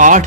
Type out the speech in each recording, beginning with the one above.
8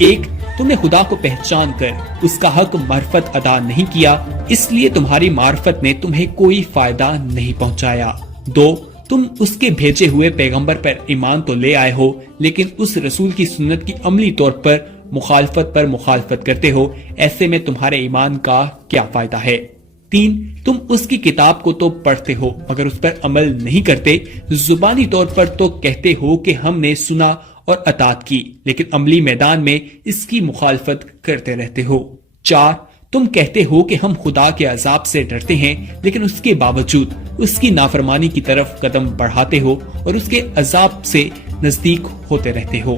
ایک، تم نے خدا کو پہچان کر اس کا حق معرفت ادا نہیں کیا، اس لیے تمہاری معرفت نے تمہیں کوئی فائدہ نہیں پہنچایا۔ دو، تم اس کے بھیجے ہوئے پیغمبر پر ایمان تو لے آئے ہو لیکن اس رسول کی سنت کی عملی طور پر مخالفت کرتے ہو، ایسے میں تمہارے ایمان کا کیا فائدہ ہے؟ تین، تم اس کی کتاب کو تو پڑھتے ہو مگر اس پر عمل نہیں کرتے، زبانی طور پر تو کہتے ہو کہ ہم نے سنا اور اطاعت کی لیکن عملی میدان میں اس کی مخالفت کرتے رہتے ہو۔ چار، تم کہتے ہو کہ ہم خدا کے عذاب سے ڈرتے ہیں لیکن اس کے باوجود اس کی نافرمانی کی طرف قدم بڑھاتے ہو اور اس کے عذاب سے نزدیک ہوتے رہتے ہو۔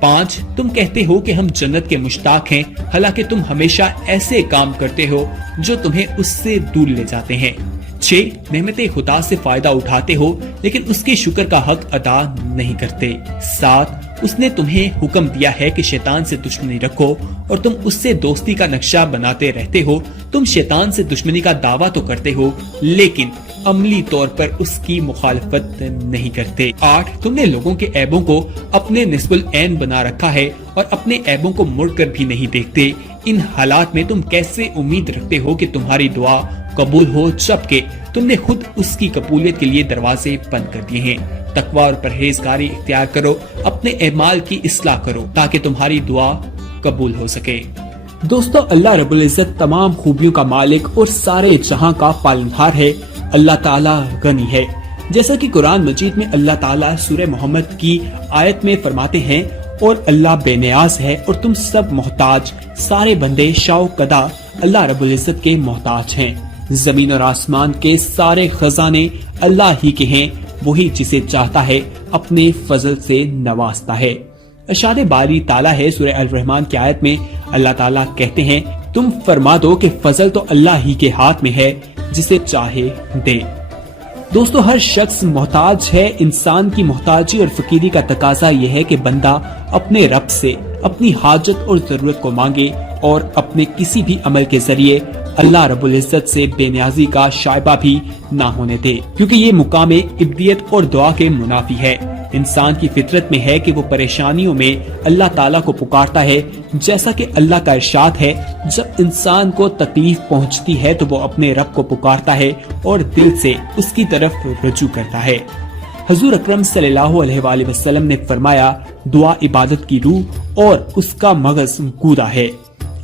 پانچ، تم کہتے ہو کہ ہم جنت کے مشتاق ہیں حالانکہ تم ہمیشہ ایسے کام کرتے ہو جو تمہیں اس سے دور لے جاتے ہیں۔ چھ، نعمت خدا سے فائدہ اٹھاتے ہو لیکن اس کے شکر کا حق ادا نہیں کرتے۔ سات، اس نے تمہیں حکم دیا ہے کہ شیطان سے دشمنی رکھو اور تم اس سے دوستی کا نقشہ بناتے رہتے ہو، تم شیطان سے دشمنی کا دعویٰ تو کرتے ہو لیکن عملی طور پر اس کی مخالفت نہیں کرتے۔ آٹھ، تم نے لوگوں کے عیبوں کو اپنے نسب العین بنا رکھا ہے اور اپنے عیبوں کو مڑ کر بھی نہیں دیکھتے، ان حالات میں تم کیسے امید رکھتے ہو کہ تمہاری دعا قبول ہو جبکہ تم نے خود اس کی قبولیت کے لیے دروازے بند کر دیے ہیں؟ تقوی اور پرہیزگاری اختیار کرو، اپنے اعمال کی اصلاح کرو تاکہ تمہاری دعا قبول ہو سکے۔ دوستو، اللہ رب العزت تمام خوبیوں کا مالک اور سارے جہاں کا پالنہار ہے۔ اللہ تعالیٰ غنی ہے، جیسا کہ قرآن مجید میں اللہ تعالیٰ سورہ محمد کی آیت میں فرماتے ہیں، اور اللہ بے نیاز ہے اور تم سب محتاج، سارے بندے شاء و قدا اللہ رب العزت کے محتاج ہیں۔ زمین اور آسمان کے سارے خزانے اللہ ہی کے ہیں، وہی جسے چاہتا ہے اپنے فضل سے نوازتا ہے۔ ارشاد باری تعالیٰ ہے سورہ الرحمن کی آیت میں، اللہ تعالیٰ کہتے ہیں تم فرما دو کہ فضل تو اللہ ہی کے ہاتھ میں ہے، جسے چاہے دے۔ دوستو، ہر شخص محتاج ہے۔ انسان کی محتاجی اور فقیری کا تقاضا یہ ہے کہ بندہ اپنے رب سے اپنی حاجت اور ضرورت کو مانگے اور اپنے کسی بھی عمل کے ذریعے اللہ رب العزت سے بے نیازی کا شائبہ بھی نہ ہونے دے، کیونکہ یہ مقام عبودیت اور دعا کے منافی ہے۔ انسان کی فطرت میں ہے کہ وہ پریشانیوں میں اللہ تعالیٰ کو پکارتا ہے، جیسا کہ اللہ کا ارشاد ہے، جب انسان کو تکلیف پہنچتی ہے تو وہ اپنے رب کو پکارتا ہے اور دل سے اس کی طرف رجوع کرتا ہے۔ حضور اکرم صلی اللہ علیہ وآلہ وسلم نے فرمایا، دعا عبادت کی روح اور اس کا مغز گودا ہے۔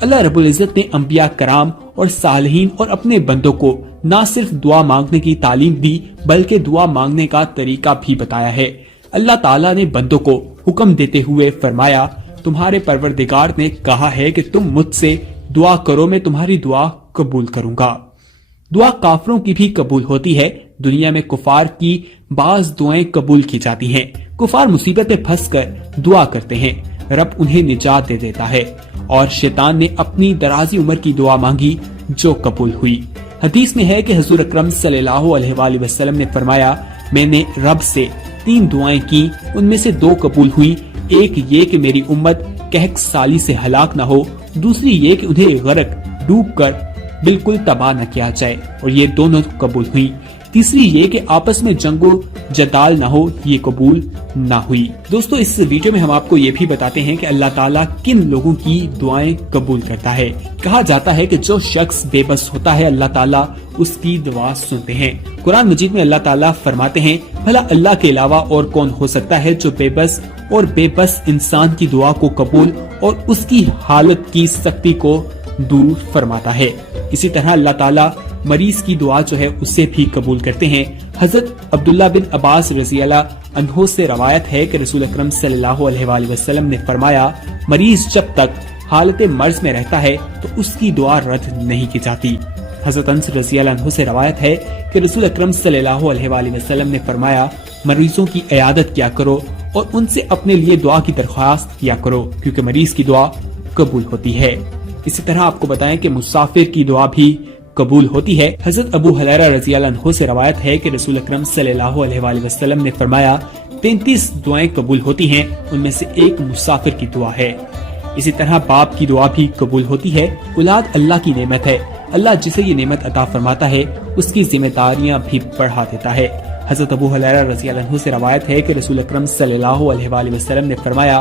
اللہ رب العزت نے انبیاء کرام اور صالحین اور اپنے بندوں کو نہ صرف دعا مانگنے کی تعلیم دی بلکہ دعا مانگنے کا طریقہ بھی بتایا ہے۔ اللہ تعالیٰ نے بندوں کو حکم دیتے ہوئے فرمایا، تمہارے پروردگار نے کہا ہے کہ تم مجھ سے دعا کرو، میں تمہاری دعا قبول کروں گا۔ دعا کافروں کی بھی قبول ہوتی ہے۔ دنیا میں کفار کی بعض دعائیں قبول کی جاتی ہیں۔ کفار مصیبت میں پھنس کر دعا کرتے ہیں، رب انہیں نجات دے دیتا ہے، اور شیطان نے اپنی درازی عمر کی دعا مانگی جو قبول ہوئی۔ حدیث میں ہے کہ حضور اکرم صلی اللہ علیہ وآلہ وسلم نے فرمایا، میں نے رب سے 3 دعائیں کی، ان میں سے 2 قبول ہوئی، ایک یہ کہ میری امت کہک سالی سے ہلاک نہ ہو، دوسری یہ کہ انہیں غرق ڈوب کر بالکل تباہ نہ کیا جائے، اور یہ دونوں قبول ہوئی، تیسری یہ کہ آپس میں جنگ و جدال نہ ہو، یہ قبول نہ ہوئی۔ دوستو، اس ویڈیو میں ہم آپ کو یہ بھی بتاتے ہیں کہ اللہ تعالیٰ کن لوگوں کی دعائیں قبول کرتا ہے۔ کہا جاتا ہے کہ جو شخص بے بس ہوتا ہے اللہ تعالیٰ اس کی دعا سنتے ہیں۔ قرآن مجید میں اللہ تعالیٰ فرماتے ہیں، بھلا اللہ کے علاوہ اور کون ہو سکتا ہے جو بے بس انسان کی دعا کو قبول اور اس کی حالت کی سختی کو دور فرماتا ہے۔ اسی طرح اللہ تعالیٰ مریض کی دعا جو ہے اسے بھی قبول کرتے ہیں۔ حضرت عبداللہ بن عباس رضی اللہ عنہ سے روایت ہے کہ رسول اکرم صلی اللہ علیہ وآلہ وسلم نے فرمایا، مریض جب تک حالت مرض میں رہتا ہے تو اس کی دعا رد نہیں کی جاتی۔ حضرت انس رضی اللہ عنہ سے روایت ہے کہ رسول اکرم صلی اللہ علیہ وآلہ وسلم نے فرمایا، مریضوں کی عیادت کیا کرو اور ان سے اپنے لیے دعا کی درخواست کیا کرو، کیونکہ مریض کی دعا قبول ہوتی ہے۔ اسی طرح آپ کو بتائیں کہ مسافر کی دعا بھی قبول ہوتی ہے۔ حضرت ابو ہریرہ رضی اللہ عنہ سے روایت ہے کہ رسول اکرم صلی اللہ علیہ وآلہ وسلم نے فرمایا، 33 دعائیں قبول ہوتی ہیں، ان میں سے ایک مسافر کی دعا ہے۔ اسی طرح باپ کی دعا بھی قبول ہوتی ہے۔ اولاد اللہ کی نعمت ہے، اللہ جسے یہ نعمت عطا فرماتا ہے اس کی ذمہ داریاں بھی بڑھا دیتا ہے۔ حضرت ابو ہریرہ رضی اللہ عنہ سے روایت ہے کہ رسول اکرم صلی اللہ علیہ وآلہ وسلم نے فرمایا،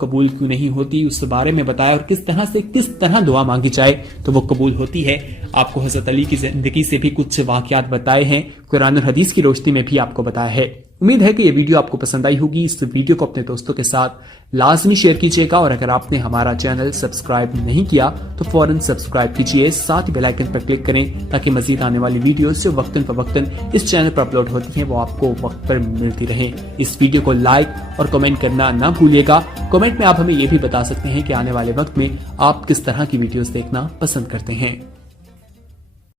قبول کیوں نہیں ہوتی اس بارے میں بتایا، اور کس طرح دعا مانگی جائے تو وہ قبول ہوتی ہے۔ آپ کو حضرت علی کی زندگی سے بھی کچھ واقعات بتائے ہیں، قرآن اور حدیث کی روشنی میں بھی آپ کو بتایا ہے۔ امید ہے کہ یہ ویڈیو آپ کو پسند آئی ہوگی۔ اس ویڈیو کو اپنے دوستوں کے ساتھ لازمی شیئر کیجیے گا، اور اگر آپ نے ہمارا چینل سبسکرائب نہیں کیا تو فوراً سبسکرائب کیجیے، ساتھ ہی بیل آئیکن پر کلک کریں تاکہ مزید آنے والی ویڈیوز جو وقتاً فوقتاً اس چینل پر اپلوڈ ہوتی ہیں وہ آپ کو وقت پر ملتی رہیں۔ اس ویڈیو کو لائک اور کمنٹ کرنا نہ بھولیے گا۔ کمنٹ میں آپ ہمیں یہ بھی بتا سکتے ہیں کہ آنے والے وقت میں آپ کس طرح کی ویڈیوز دیکھنا پسند کرتے ہیں۔